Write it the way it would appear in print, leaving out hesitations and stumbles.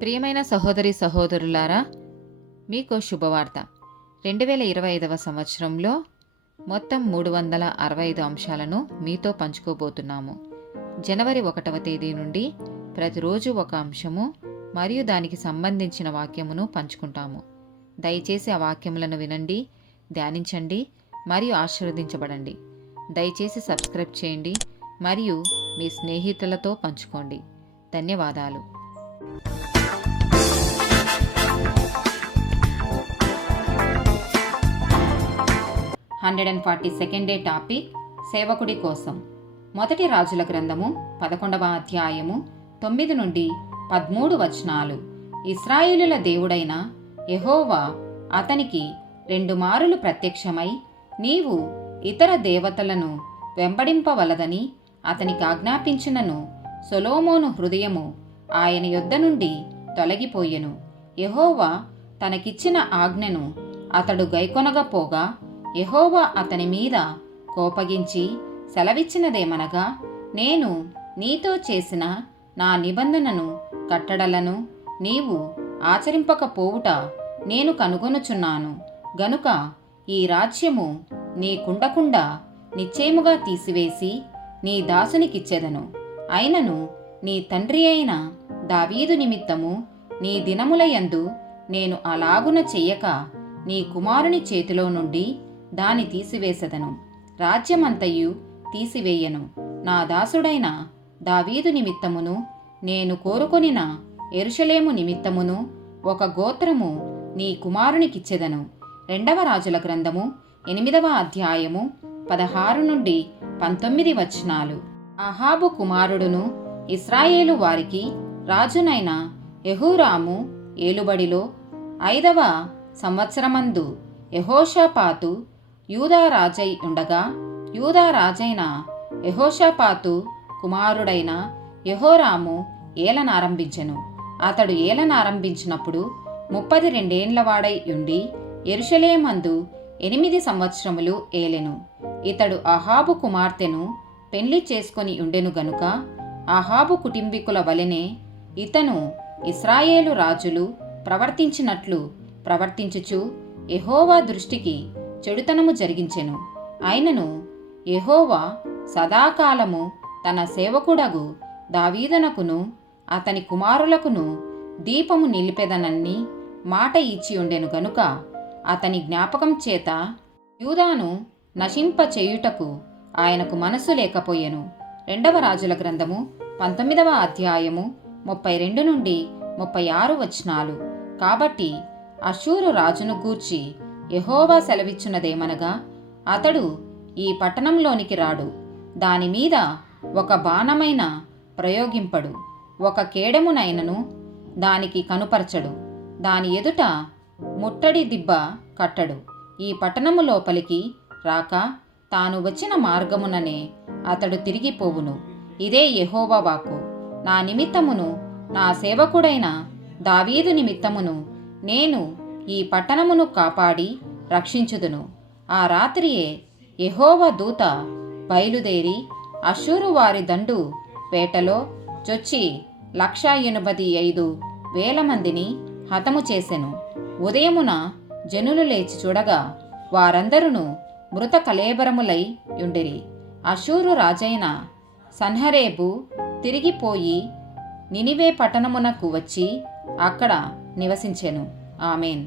ప్రియమైన సహోదరి సహోదరులారా, మీకు శుభవార్త. 2025 సంవత్సరంలో మొత్తం 365 అంశాలను మీతో పంచుకోబోతున్నాము. జనవరి 1వ తేదీ నుండి ప్రతిరోజు ఒక అంశము మరియు దానికి సంబంధించిన వాక్యమును పంచుకుంటాము. దయచేసి ఆ వాక్యములను వినండి, ధ్యానించండి మరియు ఆశీర్వదించబడండి. దయచేసి సబ్స్క్రైబ్ చేయండి మరియు మీ స్నేహితులతో పంచుకోండి. ధన్యవాదాలు. 142nd డే టాపిక్ సేవకుడి కోసం. మొదటి రాజుల గ్రంథము 11వ అధ్యాయము 9 నుండి 13 వచనాలు. ఇశ్రాయేలుల దేవుడైన యెహోవా అతనికి 2 మారులు ప్రత్యక్షమై, నీవు ఇతర దేవతలను వెంబడింపవలదని అతనికి ఆజ్ఞాపించినను సొలొమోను హృదయము ఆయన యొద్ద నుండి తొలగిపోయెను. యెహోవా తనకిచ్చిన ఆజ్ఞను అతడు గైకొనగపోగా యెహోవా అతని మీద కోపగించి సెలవిచ్చినదేమనగా, నేను నీతో చేసిన నా నిబంధనను కట్టడలను నీవు ఆచరింపకపోవుట నేను కనుగొనుచున్నాను గనుక ఈ రాజ్యము నీకుండకుండా నిశ్చయముగా తీసివేసి నీ దాసునికిచ్చెదను. అయినను నీ తండ్రి అయిన దావీదు నిమిత్తము నీ దినములయందు నేను అలాగున చెయ్యక నీ కుమారుని చేతిలో నుండి దాని తీసివేసెదను. రాజ్యమంతయు తీసివేయను. నా దాసుడైన దావీదు నిమిత్తమును నేను కోరుకొనిన యెరూషలేము నిమిత్తమును ఒక గోత్రము నీ కుమారునికిచ్చెదను. 2వ రాజుల గ్రంథము 8వ అధ్యాయము 16 నుండి 19 వచనాలు. అహాబు కుమారుడును ఇశ్రాయేలు వారికి రాజునైన యెహోరాము ఏలుబడిలో 5వ సంవత్సరమందు యెహోషాపాతు యూదా రాజై ఉండగా, యూదా రాజైన యెహోషాపాతు కుమారుడైన యెహోరాము ఏలనారంభించెను. అతడు ఏలనారంభించినప్పుడు 32 ఏండ్లవాడై ఉండి యెరూషలేమందు 8 సంవత్సరములు ఏలెను. ఇతడు అహాబు కుమార్తెను పెళ్లి చేసుకొని ఉండెను గనుక అహాబు కుటుంబీకుల వలెనే ఇతను ఇశ్రాయేలు రాజులు ప్రవర్తించినట్లు ప్రవర్తించుచు యెహోవా దృష్టికి చెడుతనము జరిగించెను. అయినను యెహోవా సదాకాలము తన సేవకుడగు దావీదునకును అతని కుమారులకును దీపము నిలిపెదనని మాట ఇచ్చి ఉండెను గనుక అతని జ్ఞాపకం చేత యూదాను నశింపచేయుటకు ఆయనకు మనసు లేకపోయెను. 2వ రాజుల గ్రంథము 19వ అధ్యాయము 32 నుండి 36 వచనాలు. కాబట్టి అష్షూరు రాజును గూర్చి యెహోవా సెలవిచ్చున్నదేమనగా, అతడు ఈ పట్టణంలోనికి రాడు, దానిమీద ఒక బాణమైన ప్రయోగింపడు, ఒక కేడెమునైనను దానికి కనుపరచడు, దాని ఎదుట ముట్టడి దిబ్బ కట్టడు. ఈ పట్టణము లోపలికి రాక తాను వచ్చిన మార్గముననే అతడు తిరిగిపోవును. ఇదే యెహోవా వాక్కు. నా నిమిత్తమును నా సేవకుడైన దావీదు నిమిత్తమును నేను ఈ పట్టణమును కాపాడి రక్షించుదును. ఆ రాత్రియే యెహోవా దూత బయలుదేరి అష్షూరు వారి దండు పేటలో చొచ్చి 185,000 మందిని హతము చేసెను. ఉదయమున జనులు లేచి చూడగా వారందరూ మృత కళేబరములై యుండిరి. అష్షూరు రాజైన సన్హెరీబు తిరిగిపోయి నినివే పట్టణమునకు వచ్చి అక్కడ నివసించెను. ఆమేన్.